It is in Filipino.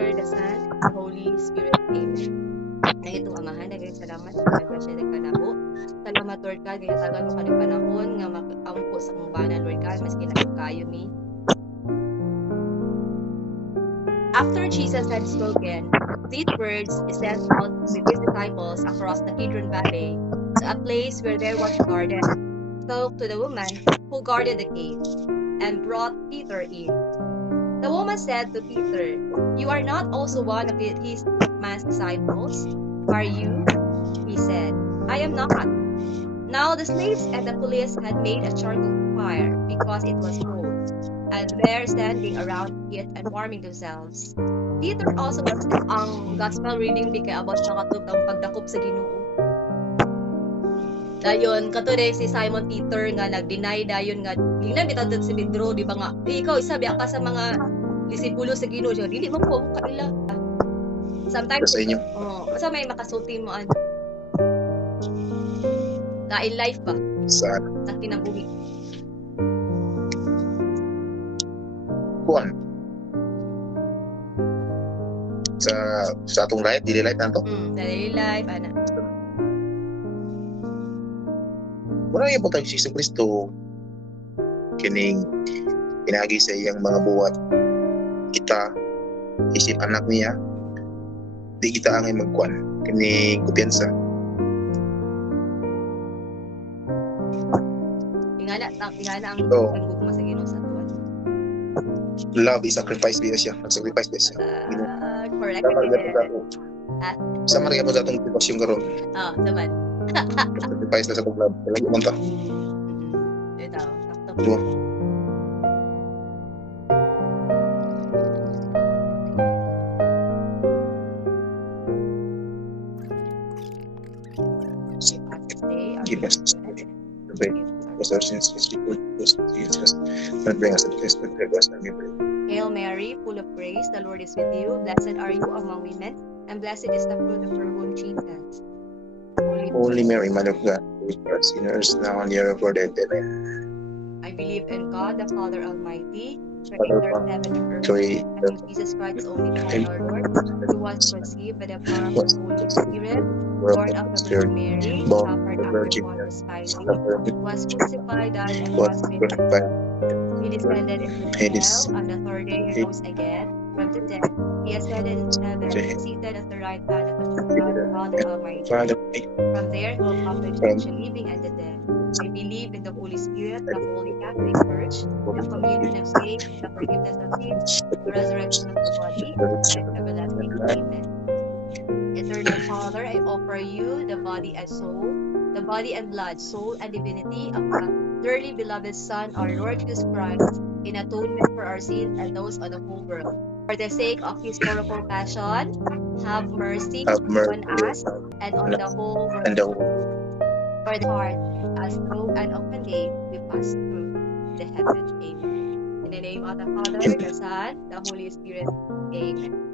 Father, the Son, and the Holy Spirit. Amen. Na itong amahan, nagkasalamat sa pagkasya ng kanako. Salamat, Lord God, ginatagan mo ka ng panahon nga makaampo sa kumbanan, Lord God, maski na kayo mi. After Jesus had spoken these words, he sent out with his disciples across the Kidron Valley to a place where there was a garden, spoke to the woman who guarded the gate, and brought Peter in. The woman said to Peter, "You are not also one of his man's disciples, are you?" He said, "I am not." Now the slaves and the police had made a charcoal fire because it was cold, and were standing around it and warming themselves. Peter also was ang gospel reading di kay about sa katub ang pagdakop sa Ginoo. Dayon katuday si Simon Peter nga nag-deny dayon nga tingnan bitadto si Pedro di ba nga ikaw isa biya ka sa mga disipulo sa Ginoo siya dili mo ko kaila. Sometimes Sa inyo. Basta may makasulti mo an kain life ba Saan? sa kinabuhi. Kuan. Sa atong life, daily life nanto. Daily life ana. Wala yung putang si Jesu Kristo kining pinagi sa iyang mga buhat kita isip anak niya di kita angay magkuan kining kumpiyansa. Tingala ang Oo. gugma sa Ginoo sa tuwa. Love is sacrifice biya siya, nag-sacrifice biya siya. Correct. Sa marga mo sa atong sitwasyon karon, Saman. sacrifice na sa atong love. Lagi man ta. Ito, sakto. Diba? Give us the way, because our sins is before us, Jesus. Don't bring us to test, but deliver us from evil. Hail Mary, full of grace, the Lord is with you. Blessed are you among women, and blessed is the fruit of your womb, Jesus. Holy Mary, Mother of God, pray for us sinners now and the hour of our death. Amen. I believe in God, the Father Almighty, Father, creator of heaven and earth, Pray and in Jesus Christ, only Son, our Lord, who was conceived by the power of the Holy Spirit, born of the Virgin Mary, suffered after Pontius Pilate, was crucified, died, and was buried. He descended into hell. On the third day he rose again from the dead. He ascended into heaven, seated at the right hand of the God Almighty. From there he will come to judge the living and the dead. I believe in the Holy Spirit, the Holy Catholic Church, the communion of saints, the forgiveness of sins, the resurrection of the body, and life everlasting. Amen. Eternal Father, I offer you the body and blood, soul and divinity of our dearly beloved Son, our Lord Jesus Christ, in atonement for our sins and those of the whole world. For the sake of his sorrowful passion, have mercy on us and on the whole world. For the heart, as through an open gate, we pass through the heaven. Amen. In the name of the Father, the Son, the Holy Spirit. Amen.